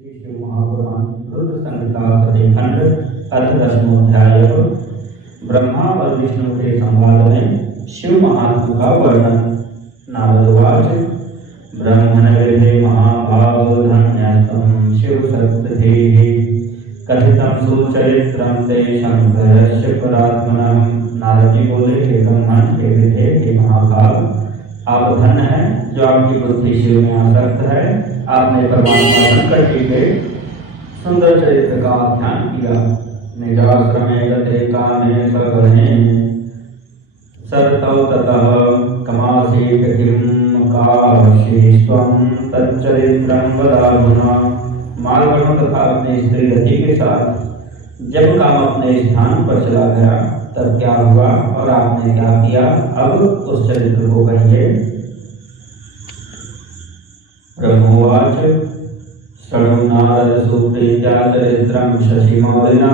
श्री शिव महापुराण रुद्र संहिता सतीखंड अथ 10वां ब्रह्मा और विष्णु के संवाद में शिव महात्मा का वर्णन। नारदवाच ब्रह्मण वेदे महाभाव धन्यस्तम शिव सत्तधेः कथितं सुचरित्रं ते शंकरस्य परात्मनः। नारद जी बोले, हे ब्रह्मण, हे विधे, हे महाभाव, आप धन्य हैं जो आपकी बुद्धि शिव में आसक्त है। आपने परमात्मा शंकर जी के सुंदर चरित्र का ध्यान किया। निजाश्रमे गते कामे सगणे सरतौ ततः कमासीत किं काशीस्त्वं तच्चरित्रं वदाधुना। मार्गणों तथा अपने स्त्री गति के साथ जब काम अपने स्थान पर चला गया तब क्या हुआ और आपने क्या किया, अब उस चरित्र को कहिए। ब्रह्मोवाच शृणु नारद सुप्रीत्या चरित्रं शशिमौलिना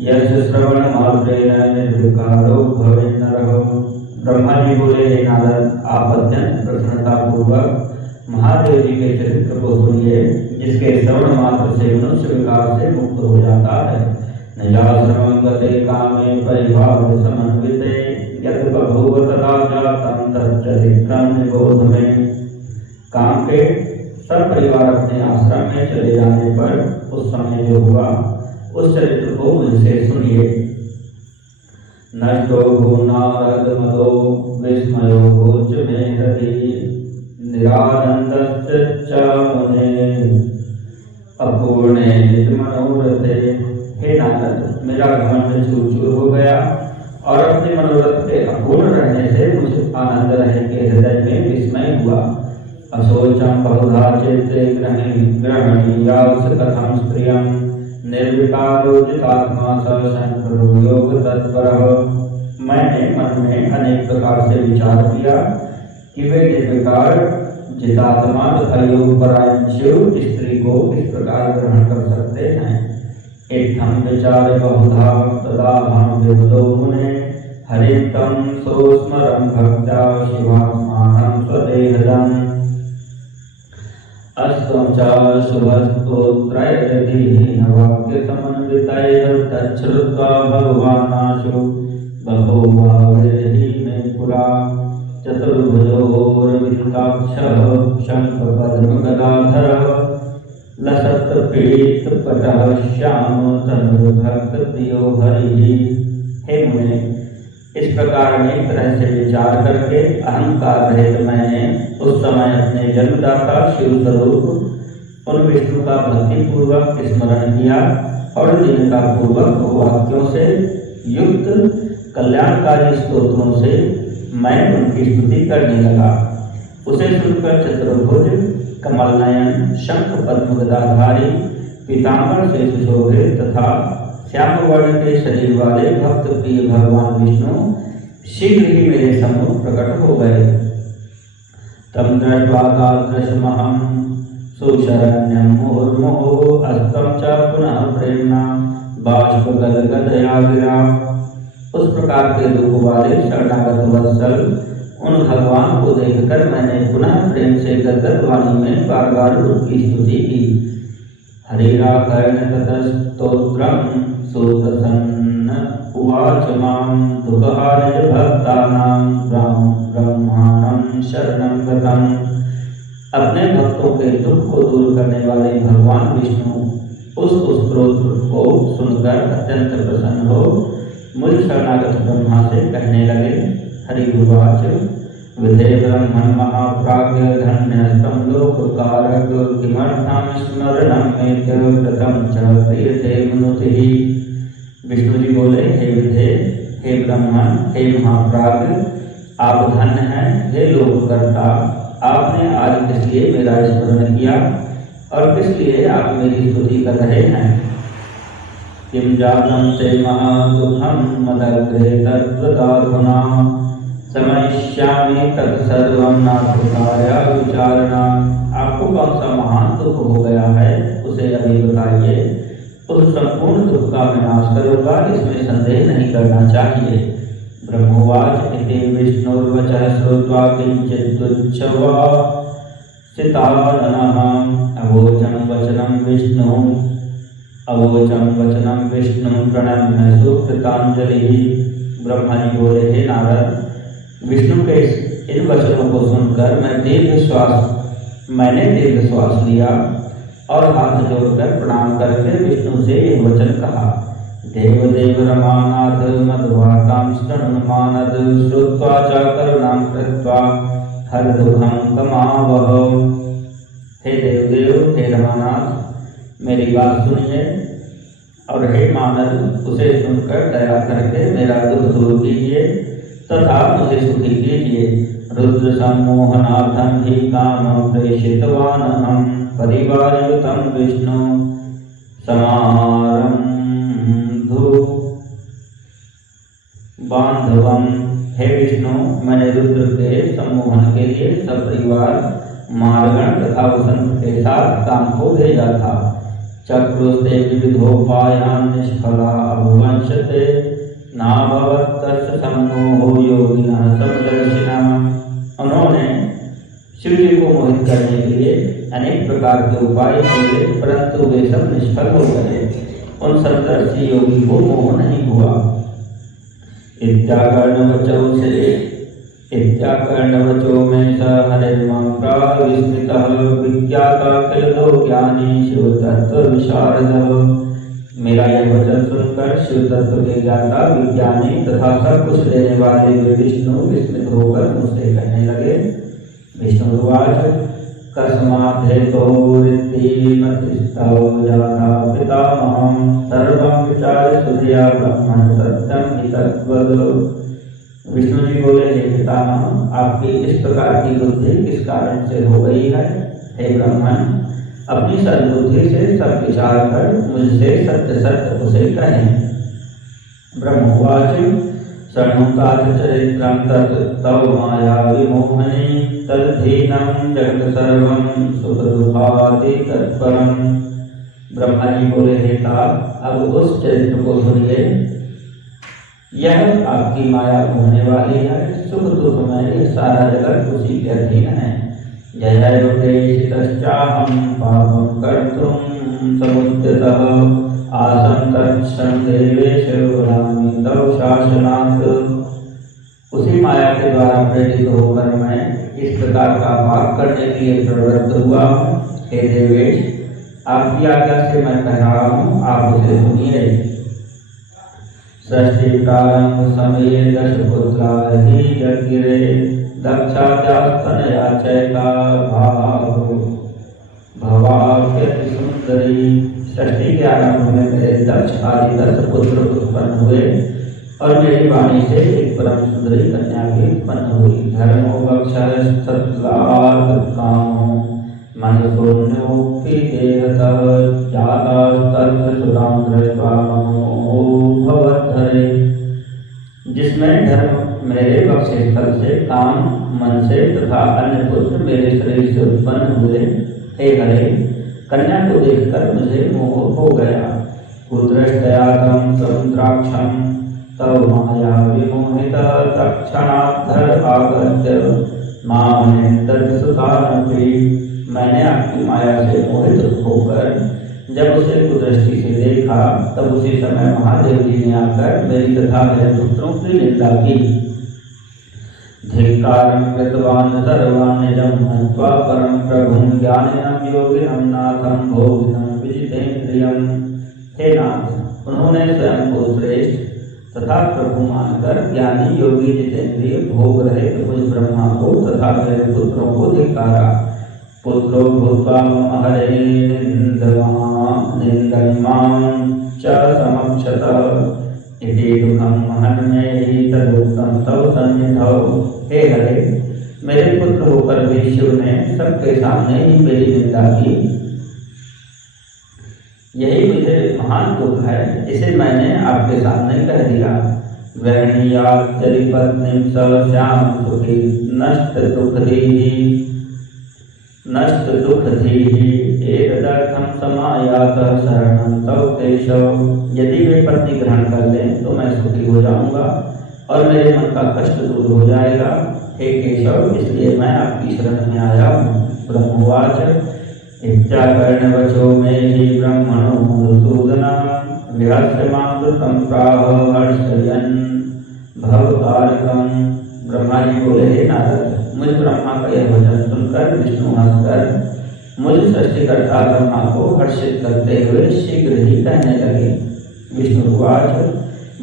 यस्य श्रवणमात्रेण निर्विकारो भवेत् नरः। ब्रह्मा जी बोले, हे नारद, आप अत्यंत प्रसन्नता पूर्वक महादेव जी के चरित्र को सुनिए, जिसके श्रवण मात्र से मनुष्य विकार से मुक्त हो जाता है। निजाश्रमं गते कामे परिभाव समन्विते यत् बभूव तथा जातं तच्चरित्रं निबोध मे। काम के सब परिवार अपने आश्रम में चले जाने पर उस समय जो हुआ उस चरित्र को मुझसे सुनिए। नष्टो भूनारद मदो विस्मयो भोज में हरि निरानंदश्च च मुने अपूर्णे निज मनोरथे। हे नारद, मेरा घमंड चूर-चूर हो गया और अपने मनोरथ के अपूर्ण रहने से मुझे आनंद रहे के हृदय में विस्मय हुआ। अशोचम बहुधा चेते ग्रहणीयास कथम स्त्रियं निर्विकारोचितात्मा स शंकरो योग तत्परः। मैंने मन में अनेक प्रकार से विचार किया कि वे निर्विकार जितात्मा तथा योग परायण शिव स्त्री को किस प्रकार ग्रहण कर सकते हैं। इत्थं विचार बहुधा तदाहं विबुधो मुने हरितं सोस्मरं भक्त्या शिवात्मानं स्वदेहदम्। अस्त्वं च शुभस्तोत्रैर्धीः वाक्यसमन्वितैः तच्छ्रुत्वा भगवानाशु बभूवाविर्हि मे पुरा। चतुर्भुजोर्विन्दाक्षः शङ्खपद्मगदाधरः लसत्पीतपटः श्याम तनुर्भक्तप्रियो हरिः। हे मुने, इस प्रकार अनेक तरह से विचार करके अहंकार रहित मैंने उस समय अपने जन्मदाता शिव स्वरूप उन विष्णु का भक्ति पूर्वक स्मरण किया और जिनका पूर्वक वाक्यों से युक्त कल्याणकारी स्तोत्रों से मैं उनकी स्तुति करने लगा। उसे सुनकर चतुर्भुज कमल नयन शंख पद्म गदाधारी पीताम्बर से सुशोभित तथा श्याम वर्ण के शरीर वाले भक्त प्रिय भगवान विष्णु शीघ्र ही मेरे सम्मुख प्रकट हो गए। तम दृष्ट्वा तादृशमहं सुशरण्यं मुहुर्मुहुः अस्तं च पुनः प्रेम्णा बाष्पगदगदया गिरा। उस प्रकार के रूप वाले शरणागत वत्सल उन भगवान को देखकर मैंने पुनः प्रेम से गदगद वाणी में बार बार उनकी स्तुति की। हरिराकर्ण ततस्तोत्रं सुतसन्न उवाच मां दुःखा निज भक्तानां ब्रह्माणं शरणं गतम्। अपने भक्तों के दुख को दूर करने वाले भगवान विष्णु उस स्तोत्र को सुनकर अत्यंत प्रसन्न हो मुझ शरणागत ब्रह्मा से कहने लगे। हरि उवाच विधे ब्रह्मन् महाप्राज्ञ धन्यस्तं लोककारक किमर्थं स्मरणं मेत्य कृतं च प्रीयते मनुतिः। विष्णु जी बोले, हे विधे, हे ब्रह्मन, हे महाप्राज्ञ, आप धन्य हैं। हे लोककर्ता, आपने आज किस लिए मेरा स्मरण किया और किस लिए आप मेरी स्तुति कर रहे हैं। किं जातं ते महादुःखं मदग्रे तद्वदाधुना समयिष्यामि तत्सर्वं नाथकार्या विचारणा। आपको कौन सा महान दुख हो गया है, उसे अभी बताइए। उस संपूर्ण दुख का मैं नाश करूंगा, इसमें संदेह नहीं करना चाहिए। ब्रह्मोवाच इति विष्णुर्वचः श्रुत्वा किंचित् तुच्छ्वा सिताननः अवोचं वचनं विष्णु प्रणम्य सुकृतांजलि। ब्रह्मा जी बोले, हे नारद, विष्णु के इन वचनों को सुनकर मैंने दीर्घ श्वास लिया और हाथ जोड़कर प्रणाम करके विष्णु से यह वचन कहा। देवदेव रमानाथ मध्वातां शृणुमानद श्रुत्वा च करुणां कृत्वा हर दुःखं कमावह। हे देवदेव, हे रमानाथ, मेरी बात सुनिए और हे मानद, उसे सुनकर दया करके मेरा दुख दूर कीजिए तथा मुझे सुखी कीजिए। रुद्र सम्मोहनार्थं हि कामं प्रेषितवानहं परिवारयुतं विष्णु समारंभो बांधवम। हे विष्णु, मैंने रुद्र के सम्मोहन के लिए सपरिवार मार्गण तथा वसंत के साथ काम को भेजा था। चक्रुस्ते विविधोपायान् निष्फला अभवंशते नाभवत्तस्य सम्मोहो योगिनः समदर्शिनः। उन्होंने शिव जी को मोहित करने के लिए अनेक प्रकार के उपाय किए, परंतु वे सब निष्फल हो गए। उन समदर्शी योगी को मोह नहीं हुआ। इत्याकर्णवचो में स हरिर्मां प्राविस्मितः विज्ञाता खिलतो ज्ञानी शिव तत्व विशारदः। मेरा यह वचन सुनकर शिव तत्व के ज्ञाता विज्ञानी तथा सब कुछ देने वाले विष्णु विस्मित होकर मुझसे कहने लगे। विष्णुवाच कस्माद्धेतोरिति मतिस्तव जाता पितामहं सर्वं विचार्य सुधिया ब्रह्मन् सत्यं हि तद्वद। विष्णु जी बोले, हे पितामह, आपकी इस प्रकार की बुद्धि किस कारण से हो गई है? हे ब्रह्मन, अपनी सद्बुद्धि से सब विचार कर मुझसे सत्य सत्य उसे कहें। ब्रह्मवाच शृणुतात चरित्रं तत् तव माया विमोहने तद्धीनं जगत् सर्वं सुख दुःखादि तत्परम्। ब्रह्मा जी बोले, हे तात, अब उस चरित्र को सुनिए। यह आपकी माया मोहने वाली है। सुख दुख में यह सारा जगत उसी के अधीन है। जयोदेशितश्चाहं पापं कर्तुं समुद्यतः आसं तत्क्षणं देवेश वदामि तव शासनात्। उसी माया के द्वारा प्रेरित होकर मैं इस प्रकार का पाप करने के लिए प्रवृत्त हुआ हूँ। हे देवेश, आपकी आज्ञा से मैं कह रहा हूँ, आप उसे सुनिए। सृष्टि प्रारंभ समय दशपुत्रा हि जगिरे दक्षात्यास्तनया चैका भवाप्यति सुंदरी। सृष्टि के आरंभ में मेरे दक्ष आदि 10 पुत्र उत्पन्न हुए और मेरी वाणी से एक परम सुंदरी कन्या भी उत्पन्न हुई। धर्मो वक्षस्थलात् कामो मनसोन्योक्ति देहतः जातास्तत्र सुतां दृष्ट्वा ममो भवद्धरे। जिसमें धर्म मेरे वक्षस्थल से, काम मन से तथा अन्य पुत्र मेरे शरीर से उत्पन्न हुए। हे हरे, कन्या को देखकर मुझे मोह हो गया। कुदृष्टया तं समुद्राक्षं तव माया विमोहितः तत्क्षणाद्धर आगत्य मामेतत् सुतानपि। मैंने आपकी माया से मोहित होकर जब उसे कुदृष्टि से देखा, तब उसी समय महादेव जी ने आकर मेरी तथा मेरे पुत्रों की निंदा की। धिक्कारं कृतवान् सर्वान् निजं हत्वा परं प्रभुं ज्ञानिनं योगिनं नाथं भोगिनं विजितेन्द्रियं। हे नाथ, उन्होंने स्वयं को श्रेष्ठ तथा प्रभु मानकर ज्ञानी योगी जितेंद्रिय भोग रहित मुझ ब्रह्मा को तथा मेरे पुत्रों को धिक्कारा। पुत्रो भूत्वा मम हरे निन्दन्मां च समक्षत इति दुःखं महन्मेहि तदुक्तं तव सन्निधौ। हे हरे, मेरे पुत्र होकर भी शिव ने सबके सामने ही मेरी निंदा की। यही मुझे महान दुख है, इसे मैंने आपके सामने कह दिया। गृहणीयात् चरिपत्नीं स श्याम सुखी नष्ट दुख धीहि एतदर्थं समायातः शरणं तव केशव। यदि वे पत्नी ग्रहण कर लें तो मैं सुखी हो जाऊंगा और मेरे मन का कष्ट दूर हो जाएगा। हे केशव, इसलिए मैं आपकी शरण में आया हूँ। ब्रह्मोवाच इत्याकर्णवचो मे हि ब्रह्मणो मधुसूदनः विहस्यमामृतं प्राह हर्षयन् भवतारकम्। ब्रह्मा जी बोले, हे नारद, मुझ ब्रह्मा का यह वचन सुनकर विष्णु हंसकर मुझ सृष्टिकर्ता ब्रह्मा को हर्षित करते हुए शीघ्र ही कहने लगे। विष्णुवाच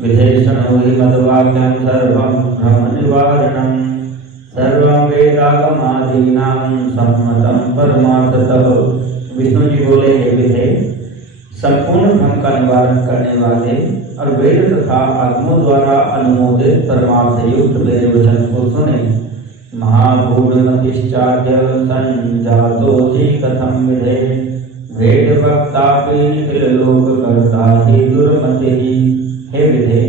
विधेषणो हि मद्वाक्यं सर्वं भ्रम निवारणं सर्वं वेदागमादीनां सम्मतं परमार्थतः। विष्णु जी बोले, हे विधे, संपूर्ण भ्रम का निवारण करने वाले और वेद तथा आगमों द्वारा अनुमोदित परमार्थ युक्त मेरे वचन को सुने। महाभूतमतिश्चाद्य संजातोऽसि कथं विधे वेद वक्तापि निखिल लोककर्ता हि दुर्मतिः। हे विधे,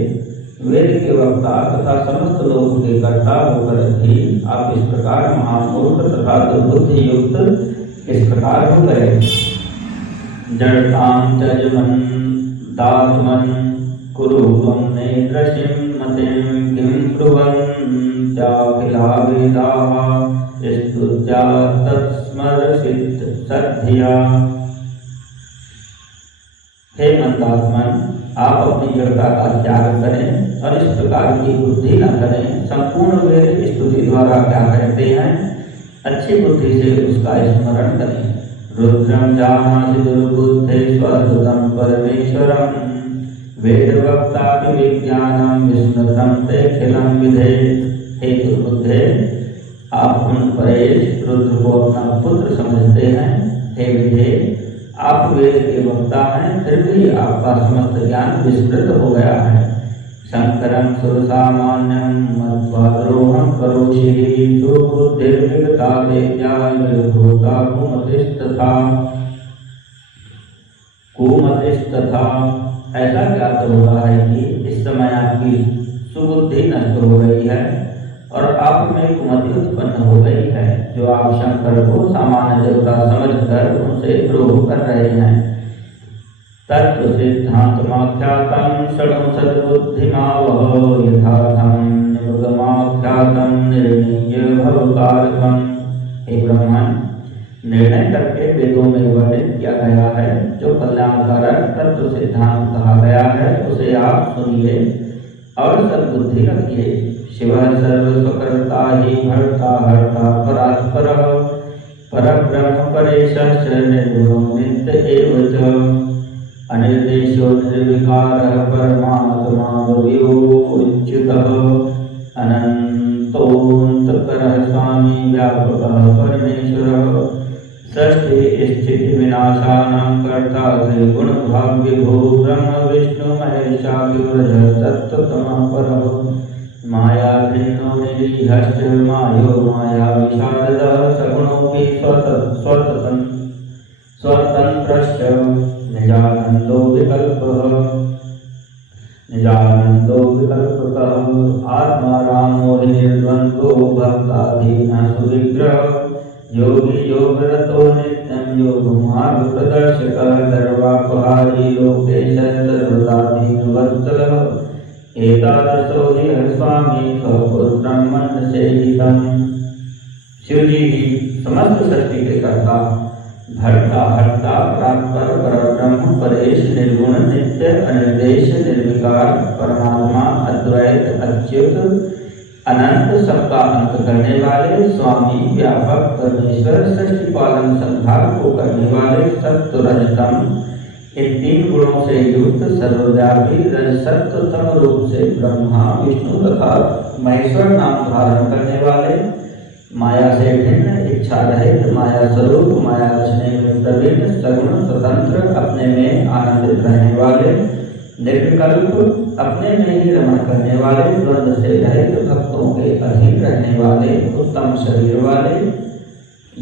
वेद के वक्ता तथा समस्त लोक के कर्ता होकर भी आप इस प्रकार महामूर्ख तथा दुर्बुद्धि युक्त किस प्रकार हो गए। जड़तां त्यजमन् दात्मन् कुरु त्वं नेत्रसिं मतिं किं ब्रुवन्त्याखिला वेदाः स्तुत्या तत्स्मरसित सद्धिया। हे मंदात्मन, आप अपनी जड़ता का त्याग करें और इस प्रकार की बुद्धि न करें। संपूर्ण वेद स्तुति द्वारा क्या कहते हैं, अच्छी बुद्धि से उसका स्मरण करें। रुद्रम जानासि दुर्बुद्धे स्वसुतं परमेश्वरं वेदवक्ता विज्ञानम विस्मृतं तेऽखिलं विधे। हे दुर्बुद्धे, आप उन परेश रुद्र को अपना पुत्र समझते हैं। हे विधे, आप वेद के वक्ता हैं, फिर भी आपका समस्त ज्ञान विस्मृत हो गया है। शंकरं सुरसामान्यं मत्वा द्रोहं करोषि सुबुद्धिर्विगता देव्या निर्भूता कुमतिस्तथा। ऐसा ज्ञात हो रहा है कि इस समय आपकी सुबुद्धि नष्ट हो गई है और आप में कुमति उत्पन्न हो गई है, जो आप शंकर को सामान्य देवता समझकर उनसे द्रोह कर रहे हैं। तत्व सिद्धांतमाख्यातं षडं सद्बुद्धिमावह यथार्थं निगमाख्यातं निर्णीय भवकारकम्। हे ब्रह्मन, निर्णय करके वेदों में वर्णित किया गया है जो कल्याणकारक तत्व सिद्धांत कहा गया है, उसे आप सुनिए और सद्बुद्धि रखिए। शिव सर्वस्वकर्ता ही भर्ता हर्ता परात्परः परब्रह्म परेशश्च निर्गुणो नित्य एव च अनिर्देशो निर्विकारः परमात्मा उच्युतः अनन्तोऽन्तःकरः स्वामी व्यापकः परमेश्वरः सृष्टि स्थिति विनाशानां कर्ता त्रिगुण भाग्यभू ब्रह्म विष्णु महेशाग्रजः सत्त्वतमः परः माया भिन्नो निरीहश्च मायो माया विशारदः सगुणोऽपि स्वतन्त्रश्च निजानन्दो विकल्पकः आत्मा रामो निर्द्वन्द्वो भक्ताधीनः सुविग्रहः योगी योगरतो नित्यं योगमार्ग प्रदर्शकः सर्वापहारी लोकेशः सर्वदा दीनवत्सलः एतादृशो हि स्वामी स्वपुत्रं मनसेहितं। शिव जी ही समस्त सृष्टि के कर्ता, भर्ता हर्ता परात्पर परब्रह्म परेश निर्गुण नित्य अनिर्देश निर्विकार परमात्मा अद्वैत अच्युत अनंत सबका अंत करने वाले स्वामी व्यापक परमेश्वर सृष्टि पालन संहार को करने वाले सत्व रजतम इन तीन गुणों से युक्त सर्वव्यापी रजसत्वतम रूप से ब्रह्मा विष्णु तथा महेश्वर नाम धारण करने वाले माया से भिन्न इच्छा रहित माया स्वरूप माया रचने में प्रवीण सगुण स्वतंत्र अपने में आनंदित रहने वाले निर्विकल्प अपने में ही रमण करने वाले द्वंद्व से रहित भक्तों के अधीन रहने वाले उत्तम शरीर वाले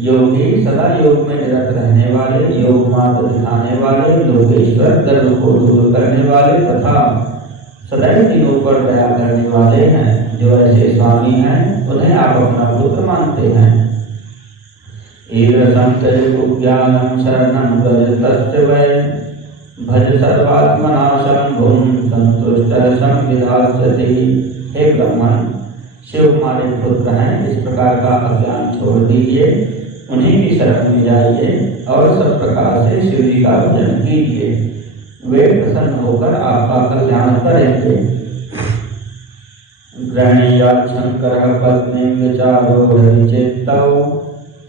योगी सदा योग में निरत रहने वाले योग मार्ग दिखाने वाले लोकेश्वर गर्व को दूर करने वाले तथा सदैव तीनों पर दया करने वाले हैं। जो ऐसे स्वामी हैं उन्हें आप अपना पुत्र मानते हैं। ईदृशं ज्ञानं शरणं व्रजतस्य वै भज सर्वात्मना शंभुं संतुष्टः संविधास्यति। हे ब्रह्मन, शिव हमारे पुत्र हैं, इस प्रकार का अज्ञान छोड़ दीजिए, उन्हीं की शरण में जाइए और सब प्रकार से शिव जी का भजन कीजिए, वे प्रसन्न होकर आपका कल्याण करेंगे। गृह्णीयात् शंकरः पत्नीं विचारो चेत्तौ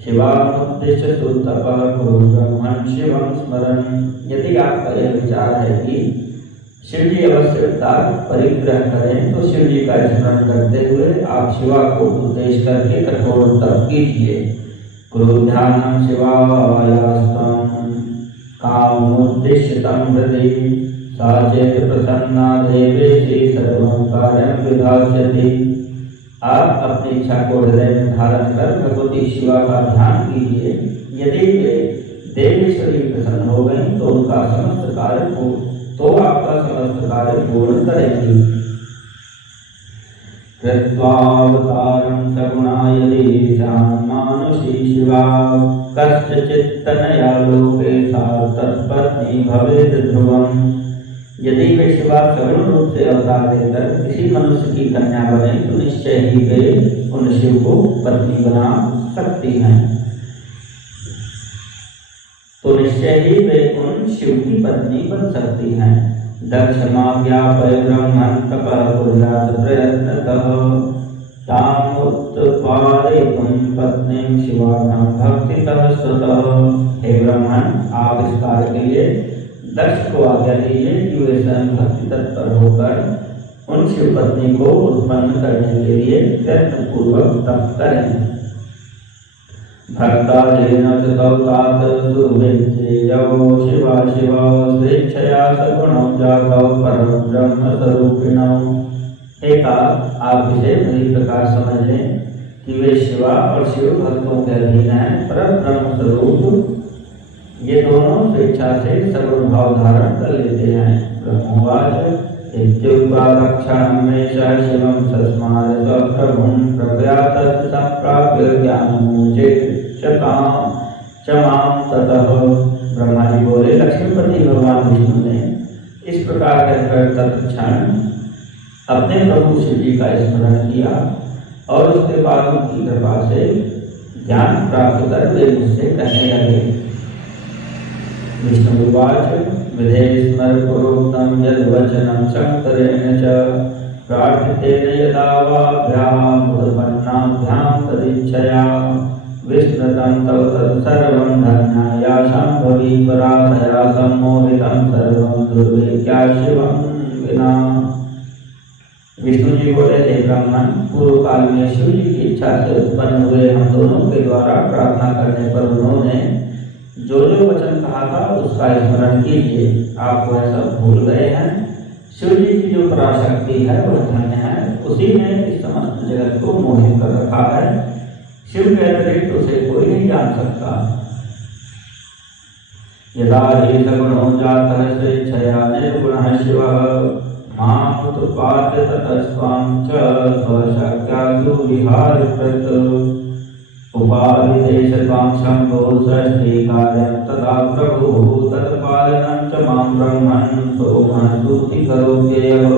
शिवामुद्दिश्य सुतपः कुरु ब्रह्मन् शिवं स्मरन्। यदि आपका यह विचार है कि शिव जी अवश्यकता परिग्रह करें तो शिव जी का स्मरण करते हुए आप शिवा को उद्देश्य करके कठोर तप कीजिए। कुरु ध्यानं शिवायास्तं काममुद्दिश्य तं हृदि सा चेत् प्रसन्ना देवेशि सर्वं कार्यं विधास्यति। आप अपनी इच्छा को हृदय में धारण कर भगवती शिवा का ध्यान कीजिए। यदि वे देवेश्वरी प्रसन्न हो गई तो उनका समस्त कार्य आपका समस्त कार्य पूर्ण करेंगी। कृत्वावतारं सगुणायदीशां मानुषी शिवा कश्चित्तनया लोके सा तत्पत्नी भवेत् ध्रुवम्। यदि वे शिवा सगुण रूप से अवतार लेकर किसी मनुष्य की कन्या बने तो निश्चय ही वे उन शिव को पत्नी बना सकती हैं। तो निश्चय ही वे उन शिव की पत्नी बन सकती हैं। दक्षमाज्ञापय ब्रह्मन् तपः कुर्यात् प्रयत्नतः ताम् उत्पादयितुं पत्नीं शिवानां भक्तितः स्वतः। हे ब्रह्मन्, आप इस कार्य के लिए दक्ष को आज्ञा दीजिए कि वे स्वयं भक्ति तत्पर होकर उन शिव पत्नी को उत्पन्न करने के लिए प्रयत्न पूर्वक तप करें। भक्ताजेन च तौ तात सुविद्येयौ शिवा शिवा स्वेच्छया सगुणौ जातौ परं ब्रह्म स्वरूपिणौ। हे काल, आप इसे इसी प्रकार समझ लें कि वे शिवा और शिव भक्तों के अधीन हैं। परम ब्रह्म स्वरूप ये दोनों स्वेच्छा से सगुण भाव धारण कर लेते हैं। ब्रह्मवाच इत्युपालक्षणमेषः शिवं सस्मार स्वप्रभुं कृपया तत् संप्राप्य ज्ञानमुचेत् क्षमां ततः। ब्रह्मा जी बोले, लक्ष्मीपति भगवान विष्णु ने इस प्रकार कहकर तत्क्षण अपने प्रभु शिव जी का स्मरण किया और उसके बाद उनकी कृपा से ज्ञान प्राप्त कर वे मुझसे कहने लगे। विष्णुवाच विधेय स्मर पूर्वोक्तं यद्वचनं शंकरेण च प्रार्थितेन यदा वाभ्याम् उत्पन्नाभ्यां तदिच्छया विस्मृतं तव तत्सर्वं धन्याया संभवी पराधया सम्मोहितं सर्वं दुर्विज्ञा शिवं विना। विष्णु जी बोले, हे ब्रह्मन, पूर्व काल में शिव जी की इच्छा से उत्पन्न हुए हम दोनों के द्वारा प्रार्थना करने पर उन्होंने जो जो वचन कहा था उसका स्मरण कीजिए। आप वह सब भूल गए हैं। शिव जी की जो पराशक्ति है वह धन्य है, उसी ने इस समस्त जगत को मोहित कर रखा है। शिव के अतिरिक्त उसे कोई नहीं जान सकता। यदा हि सगुणो जातः स्वेच्छया निर्गुणः शिवः माम् उत्पाद्य ततस्त्वां च स्वशक्त्या सुविहारकृत् उपादिदेश त्वां शम्भो सृष्टिकार्यं तदा प्रभुः तत्पालनं च मां ब्रह्मन् सोमस्तुति करोत्येव।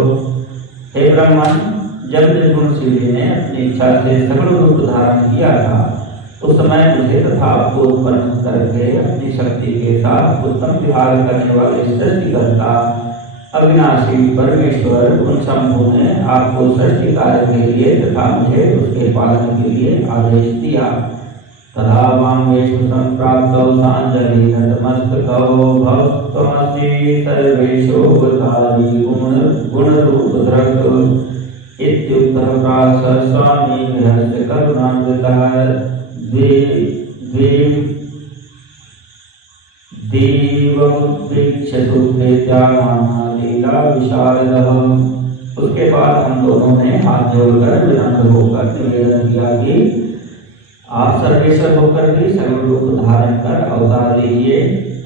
हे ब्रह्मन, जब निर्गुण शिव जी ने अपनी इच्छा से सगुण रूप धारण किया था उस समय मुझे तथा आपको उत्पन्न करके अपनी शक्ति के साथ उत्तम विहार करने वाले सृष्टिकर्ता अविनाशी परमेश्वर उन शंभु ने आपको सृष्टि कार्य के लिए तथा मुझे उसके पालन के लिए आदेश दिया। तदा मां विष्णु संप्राप्तौ सांजलि नतमस्तकौ भवस्त्वमसि सर्वेशोऽवतारी गुणरूप धृक् इत्युक्तः प्रास स्वामी गृहस्य करुणान्वितः देवमुद्वीक्ष्य सुप्रीत्या लीला विशारदः। उसके बाद हम दोनों ने हाथ जोड़कर विनम्र होकर निवेदन किया कि आप सर्वेश्वर होकर भी सगुण रूप धारण कर अवतार लीजिए।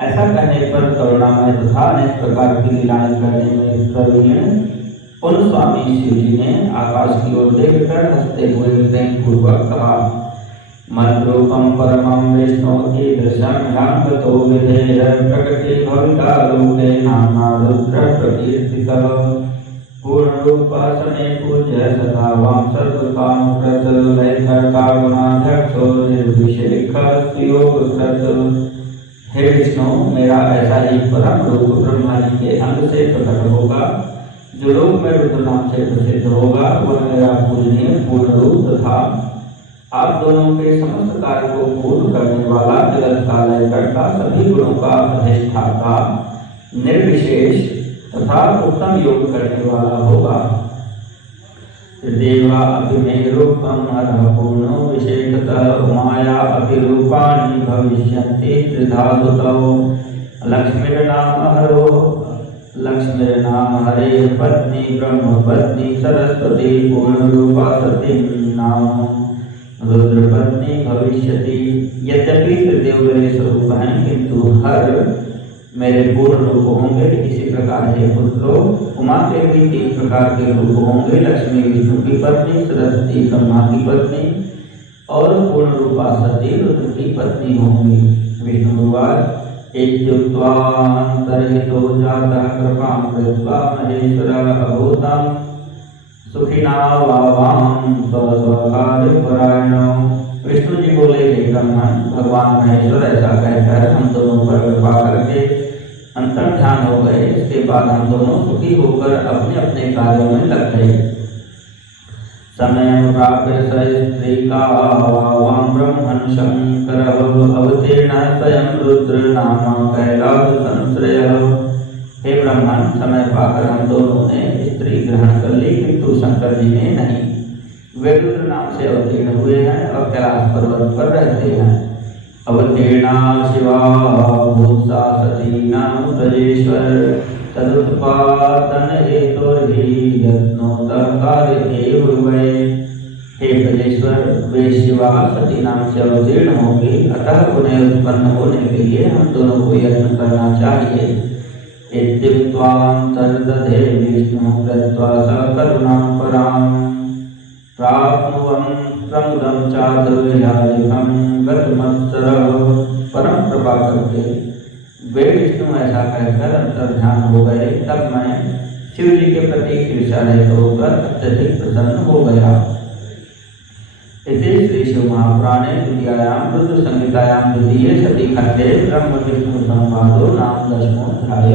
ऐसा कहने पर करुणामय तथा अनेक प्रकार की लीलाएं करने में प्रवीण उन स्वामी शिव जी ने आकाश की ओर देखकर हंसते हुए प्रेम पूर्वक कहा, मद्रूपं परमं विष्णु ईदृशं ह्यंगतो विधेय प्रकृति भविता लोके नाम्ना रुद्र प्रकीर्तितः। पूर्ण रूप समय पूज्य सदा वाम सर्वकामकृत लयधर्ता गुणाध्यक्षो निर्विशेष योग कृत। हे विष्णु, मेरा ऐसा ही परम रूप ब्रह्मा जी के अंग से प्रकट होगा, जो लोक में रुद्र नाम से प्रसिद्ध होगा, वह मेरा पूजनीय पूर्ण रूप तथा आप दोनों के समस्त कार्य को पूर्ण करने वाला, जगत का लयकर्ता, सभी गुणों का अधिष्ठाता, निर्विशेष तथा उत्तम योग करने वाला होगा। देवा अपि मे रूपम पूर्णो विशेषतः माया अपि रूपाणि भविष्यन्ति त्रिधा सुतौ। लक्ष्मीर्नाम हरे पत्नी ब्रह्म पत्नी सरस्वती पूर्ण रूपा सती नाम रुद्र पत्नी भविष्यति। यद्यपि त्रिदेव मेरे स्वरूप हैं, किंतु हर मेरे पूर्ण रूप होंगे। इसी प्रकार हे पुत्रों, उमा के भी 3 प्रकार के रूप होंगे। लक्ष्मी विष्णु की पत्नी, सरस्वती ब्रह्मा की पत्नी और पूर्ण रूपा सती रुद्र की पत्नी होंगी। विष्णुवाच इत्युक्त्वान्तर्हितो जातः कृपां कृत्वा महेश्वरः अभूतं सुखिना वावां स्वस्वकार्यपरायणो। विष्णु जी बोले, हे ब्रह्मन, भगवान महेश्वर ऐसा कहकर हम दोनों पर कृपा करके अंतर ध्यान हो गए। इसके बाद हम दोनों सुखी होकर अपने अपने कार्यों में लग गए। समय प्राप्य स्त्री का वाम ब्रह्मण शंकर अवतीर्ण स्वयं रुद्र नाम कैलाश संश्रय। हे ब्रह्मण, समय पाकर हम दोनों ने स्त्री ग्रहण कर ली, किंतु शंकर जी ने नहीं। वे रुद्र नाम से अवतीर्ण हुए हैं और कैलाश पर्वत पर रहते हैं। अवतीर्णा शिवा भूषा सती नाम ब्रजेश्वर तदुत्पादन हेतुर्हि यत्नोतः कार्य एव वै। हे ब्रजेश्वर, वे शिवा सती नाम से अवतीर्ण होंगे, अतः उन्हें उत्पन्न होने के लिए हम दोनों को यत्न करना चाहिए। इत्युक्त्वान्तर्दधे विष्णु कृत्वा सकरुणां परां प्राप्नुवं प्रमुदं चातुर्यादिकं गतमत्सरः। परम कृपा करके वे विष्णु ऐसा कहकर अंतर्ध्यान हो गए। तब मैं शिव जी के प्रति ईर्ष्या रहित होकर अत्यधिक प्रसन्न हो गया। इति श्री शिव महापुराणे द्वितीयायां रुद्र संहितायां द्वितीये सती खंडे ब्रह्म विष्णु संवादो नाम 10वां अध्याय।